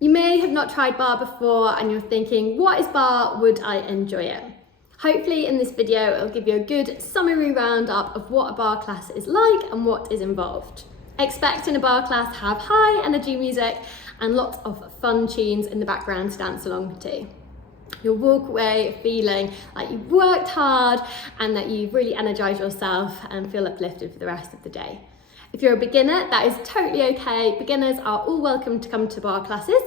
You may have not tried barre before and you're thinking, what is barre? Would I enjoy it? Hopefully in this video, it'll give you a good summary roundup of what a barre class is like and what is involved. Expect in a barre class to have high energy music and lots of fun tunes in the background to dance along to. You'll walk away feeling like you've worked hard and that you've really energized yourself and feel uplifted for the rest of the day. If you're a beginner, that is totally okay. Beginners are all welcome to come to barre classes,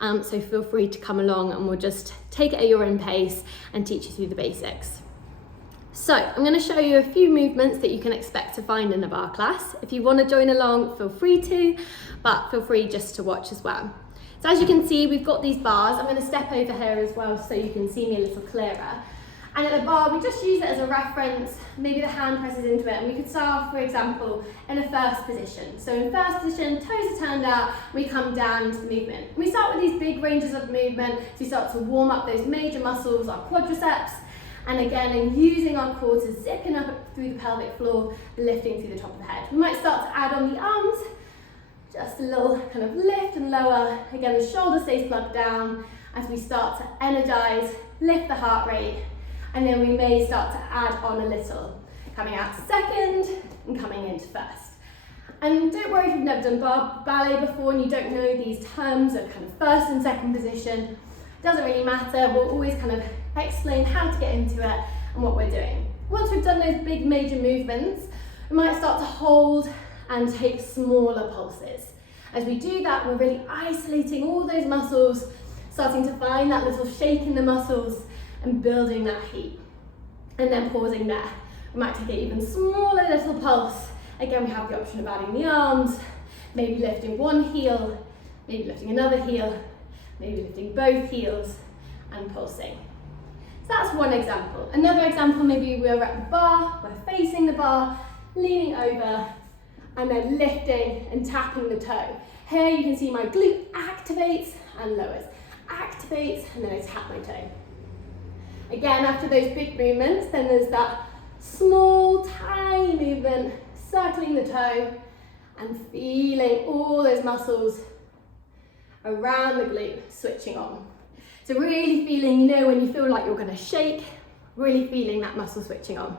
so feel free to come along and we'll just take it at your own pace and teach you through the basics. So I'm going to show you a few movements that you can expect to find in a barre class. If you want to join along, feel free to, but feel free just to watch as well. So as you can see, we've got these bars. I'm going to step over here as well so you can see me a little clearer. And at the bar, we just use it as a reference. Maybe the hand presses into it, and we could start, for example, in a first position. So in first position, toes are turned out, we come down into the movement. We start with these big ranges of movement, so we start to warm up those major muscles, our quadriceps, and again, in using our core to zipping up through the pelvic floor, lifting through the top of the head. We might start to add on the arms, just a little kind of lift and lower. Again, the shoulder stays plugged down as we start to energize, lift the heart rate, and then we may start to add on a little, coming out to second and coming into first. And don't worry if you've never done ballet before and you don't know these terms of kind of first and second position. It doesn't really matter. We'll always kind of explain how to get into it and what we're doing. Once we've done those big major movements, we might start to hold and take smaller pulses. As we do that, we're really isolating all those muscles, starting to find that little shake in the muscles and building that heat. And then pausing there. We might take an even smaller little pulse. Again, we have the option of adding the arms, maybe lifting one heel, maybe lifting another heel, maybe lifting both heels and pulsing. So that's one example. Another example, maybe we're at the bar, we're facing the bar, leaning over, and then lifting and tapping the toe. Here you can see my glute activates and lowers. Activates, and then I tap my toe. Again, after those big movements, then there's that small, tiny movement, circling the toe and feeling all those muscles around the glute switching on. So really feeling, you know, when you feel like you're gonna shake, really feeling that muscle switching on.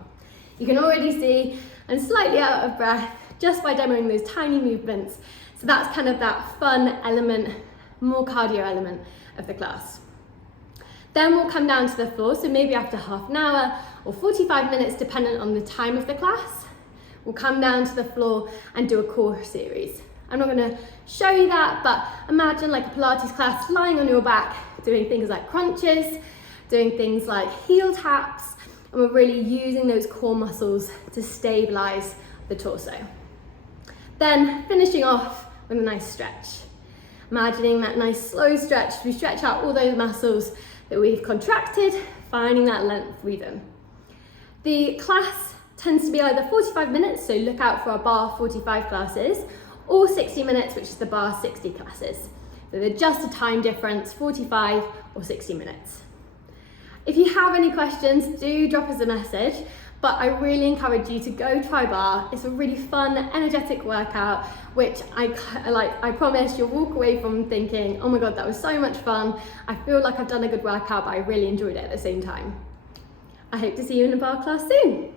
You can already see I'm slightly out of breath just by demoing those tiny movements. So that's kind of that fun element, more cardio element of the class. Then we'll come down to the floor, so maybe after half an hour or 45 minutes, dependent on the time of the class, we'll come down to the floor and do a core series. I'm not gonna show you that, but imagine like a Pilates class lying on your back, doing things like crunches, doing things like heel taps, and we're really using those core muscles to stabilize the torso. Then finishing off with a nice stretch. Imagining that nice slow stretch, we stretch out all those muscles that we've contracted, finding that length through them. The class tends to be either 45 minutes, so look out for our barre 45 classes, or 60 minutes, which is the barre 60 classes. So they're just a time difference, 45 or 60 minutes. If you have any questions, do drop us a message, but I really encourage you to go try barre. It's a really fun, energetic workout, which I promise you'll walk away from thinking, oh my God, that was so much fun. I feel like I've done a good workout, but I really enjoyed it at the same time. I hope to see you in a barre class soon.